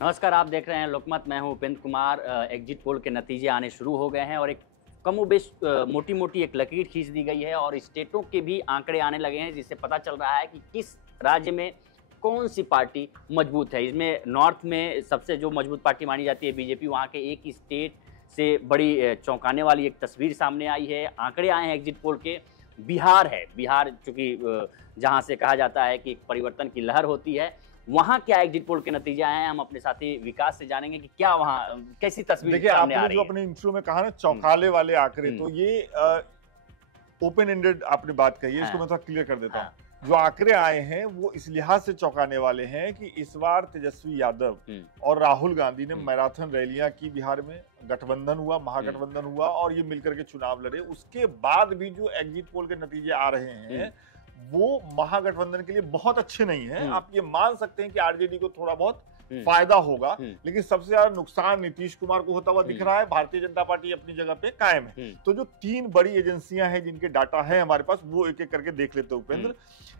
नमस्कार, आप देख रहे हैं लोकमत। मैं हूं उपेंद्र कुमार। एग्जिट पोल के नतीजे आने शुरू हो गए हैं और एक कमोबेश मोटी मोटी एक लकीर खींच दी गई है और स्टेटों के भी आंकड़े आने लगे हैं, जिससे पता चल रहा है कि किस राज्य में कौन सी पार्टी मजबूत है। इसमें नॉर्थ में सबसे जो मजबूत पार्टी मानी जाती है बीजेपी, वहाँ के एक स्टेट से बड़ी चौंकाने वाली एक तस्वीर सामने आई है। आंकड़े आए हैं एग्जिट पोल के। बिहार है, बिहार चूँकि जहाँ से कहा जाता है कि परिवर्तन की लहर होती है, वहाँ क्या एग्जिट पोल के नतीजे आए हैं, हम अपने साथी विकास से जानेंगे कि क्या वहाँ कैसी तस्वीर देखिए, सामने आ आपने रही जो है। अपने इंट्रो में कहा ना चौंकाने वाले आंकड़े, तो ये ओपन एंडेड आपने बात कही है, इसको मैं थोड़ा क्लियर कर देता हूँ। जो आंकड़े आए हैं वो इस लिहाज से चौंकाने वाले हैं कि इस बार तेजस्वी यादव और राहुल गांधी ने मैराथन रैलियां की बिहार में, गठबंधन हुआ, महागठबंधन हुआ और ये मिलकर के चुनाव लड़े। उसके बाद भी जो एग्जिट पोल के नतीजे आ रहे हैं वो महागठबंधन के लिए बहुत अच्छे नहीं है। आप ये मान सकते हैं कि आरजेडी को थोड़ा बहुत फायदा होगा, लेकिन सबसे ज्यादा नुकसान नीतीश कुमार को होता हुआ दिख रहा है। भारतीय जनता पार्टी अपनी जगह पे कायम है। तो जो तीन बड़ी एजेंसियां हैं जिनके डाटा है हमारे पास, वो एक एक करके देख लेते हैं उपेंद्र।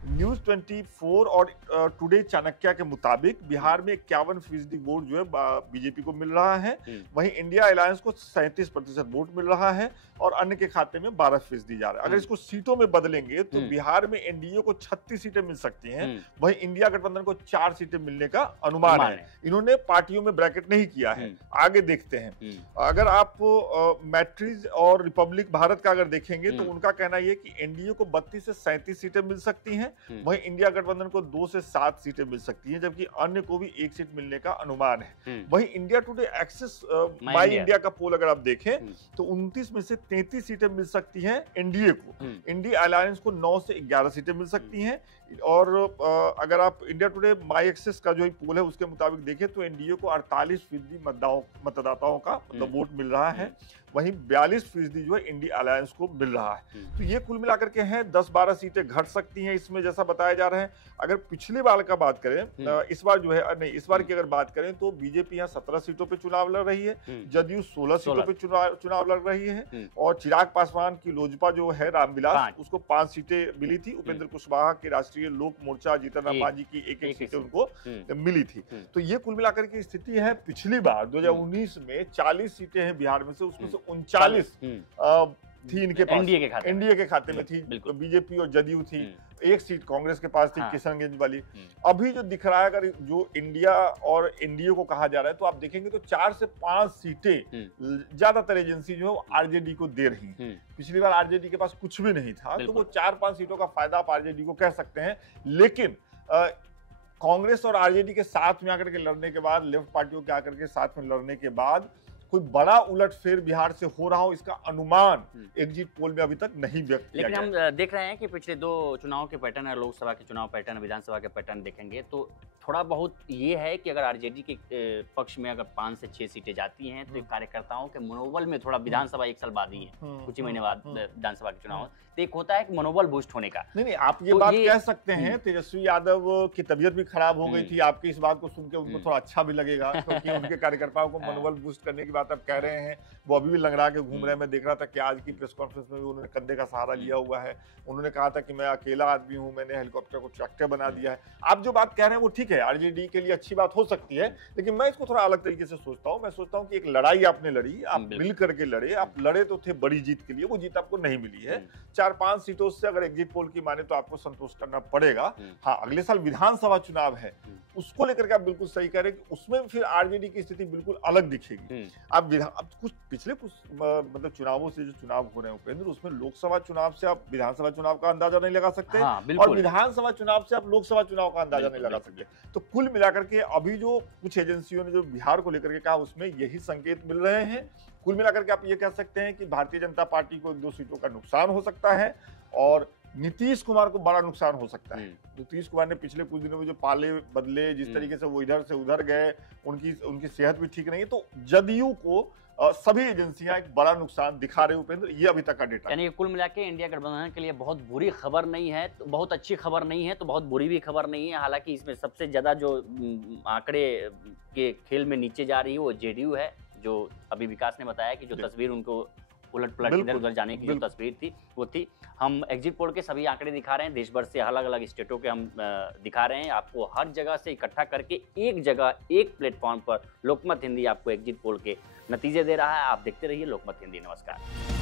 न्यूज 24 और टुडे चाणक्य के मुताबिक बिहार में 51% वोट जो है बीजेपी को मिल रहा है। वहीं इंडिया अलायंस को 37% वोट मिल रहा है और अन्य के खाते में 12% जा रहा है। अगर इसको सीटों में बदलेंगे तो बिहार में एनडीए को 36 सीटें मिल सकती हैं, वहीं इंडिया गठबंधन को 4 सीटें मिलने का अनुमान है। इन्होंने पार्टियों में ब्रैकेट नहीं किया है। आगे देखते हैं। अगर आप मैट्रिज और रिपब्लिक भारत का अगर देखेंगे तो उनका कहना यह कि एनडीए को 32 से 37 सीटें मिल सकती हैं, वहीं इंडिया गठबंधन को 2 से 7 सीटें मिल सकती हैं, जबकि अन्य को भी 1 सीट मिलने का अनुमान है। वहीं इंडिया टुडे एक्सेस माई इंडिया का पोल अगर आप देखें तो 29 में से 33 सीटें मिल सकती हैं एनडीए को। इंडिया अलायंस को 9 से 11 सीटें मिल सकती हैं और अगर आप इंडिया टुडे माई एक्सेस का जो पोल है उसके मुताबिक देखें तो एनडीए को 48% मतदाताओं का मतलब वोट मिल रहा है, वहीं 42% जो है इंडिया अलायंस को मिल रहा है। तो ये कुल मिलाकर के हैं 10-12 सीटें घट सकती हैं इसमें, जैसा बताया जा रहा है। अगर पिछले बार का बात करें, इस बार जो है नहीं, इस बार की अगर बात करें तो बीजेपी यहाँ 17 सीटों पे चुनाव लड़ रही है, जदयू 16 सीटों पे चुनाव लड़ रही है और चिराग पासवान की लोजपा जो है रामविलास, उसको 5 सीटें मिली थी। उपेंद्र कुशवाहा के राष्ट्रीय लोक मोर्चा जीतन राम मांझी की एक सीटें उनको मिली थी। तो ये कुल मिलाकर की स्थिति है। पिछली बार 2019 में 40 सीटें हैं बिहार में से, उसमें से 39 थी इनके पास, एनडीए के खाते में थी। तो बीजेपी और जदयू थी, 1 सीट कांग्रेस के पास थी, किशनगंज वाली। अभी जो दिख रहा है, अगर जो इंडिया और एनडीए को कहा जा रहा है तो आप देखेंगे तो 4 से 5 सीटें ज्यादातर एजेंसी जो है वो आरजेडी को दे रही हैं। पिछली बार आरजेडी के पास कुछ भी नहीं था, तो वो 4-5 सीटों का फायदा आप आरजेडी को कह सकते हैं। लेकिन कांग्रेस और आरजेडी के साथ में आकर के लड़ने के बाद, लेफ्ट पार्टियों के आकर के साथ में लड़ने के बाद कोई बड़ा उलटफेर बिहार से हो रहा हो, इसका अनुमान एग्जिट पोल में अभी तक नहीं व्यक्त किया गया। लेकिन हम देख रहे हैं कि पिछले 2 चुनाव के पैटर्न है, लोकसभा के चुनाव पैटर्न, विधानसभा के पैटर्न देखेंगे तो थोड़ा बहुत ये है कि अगर आरजेडी के पक्ष में अगर 5 से 6 सीटें जाती हैं तो कार्यकर्ताओं के मनोबल में थोड़ा, विधानसभा 1 साल बाद ही है, कुछ ही महीने बाद विधानसभा के चुनाव, तो एक होता है कि मनोबल बूस्ट होने का। नहीं, आप ये बात कह सकते हैं। तेजस्वी यादव की तबीयत भी खराब हो गई थी, आपकी इस बात को सुन के उनको थोड़ा अच्छा भी लगेगा, क्योंकि उनके कार्यकर्ताओं को मनोबल बूस्ट करने की बात आप कह रहे हैं। वो अभी भी लंगड़ा के घूम रहे हैं। मैं देख रहा था कि आज की प्रेस कॉन्फ्रेंस में भी उन्होंने कंधे का सहारा लिया हुआ है। उन्होंने कहा था कि मैं अकेला आदमी हूं, मैंने हेलीकॉप्टर को ट्रैक्टर बना दिया है। आप जो बात कह रहे हैं वो ठीक है, आरजेडी के लिए अच्छी बात हो सकती है, लेकिन मैं इसको थोड़ा अलग तरीके से सोचता हूं। मैं सोचता हूं कि एक लड़ाई आपने लड़ी, आप मिल करके लड़े, आप लड़े तो थे बड़ी जीत के लिए, वो जीत आपको नहीं मिली है। 4-5 सीटों से अगर एग्जिट पोल की माने तो आपको संतोष करना पड़ेगा। हाँ, अगले साल विधानसभा चुनाव है, उसको लेकर के आप बिल्कुल सही कह रहे हैं कि उसमें फिर आरजेडी की स्थिति बिल्कुल अलग दिखेगी। अब कुछ पिछले कुछ मतलब चुनावों से जो चुनाव हो रहे हैं उपेंद्र, उसमें लोकसभा चुनाव से आप विधानसभा चुनाव का अंदाजा नहीं लगा सकते, और विधानसभा चुनाव से आप लोकसभा चुनाव का अंदाजा नहीं लगा सकते। तो कुल मिलाकर के अभी जो कुछ एजेंसियों ने जो बिहार को लेकर के कहा, उसमें यही संकेत मिल रहे हैं। कुल मिलाकर के आप ये कह सकते हैं कि भारतीय जनता पार्टी को 1-2 सीटों का नुकसान हो सकता है और नीतीश कुमार को बड़ा नुकसान हो सकता है। नीतीश कुमार ने पिछले कुछ दिनों में जो पाले बदले, जिस तरीके से वो इधर से उधर गए, उनकी सेहत भी ठीक नहीं है। तो जदयू को सभी एजेंसियां एक बड़ा नुकसान दिखा रहे उपेंद्र, ये अभी तक का डेटा। यानी कुल मिला के इंडिया गठबंधन के लिए बहुत बुरी खबर नहीं है, तो बहुत अच्छी खबर नहीं है, तो बहुत बुरी भी खबर नहीं है। हालांकि इसमें सबसे ज्यादा जो आंकड़े के खेल में नीचे जा रही है वो जेडीयू है, जो अभी विकास ने बताया कि जो तस्वीर उनको उलट पलट इधर उधर जाने की जो तस्वीर थी वो थी। हम एग्जिट पोल के सभी आंकड़े दिखा रहे हैं, देश भर से अलग अलग स्टेटों के हम दिखा रहे हैं आपको, हर जगह से इकट्ठा करके एक जगह एक प्लेटफॉर्म पर लोकमत हिंदी आपको एग्जिट पोल के नतीजे दे रहा है। आप देखते रहिए लोकमत हिंदी। नमस्कार।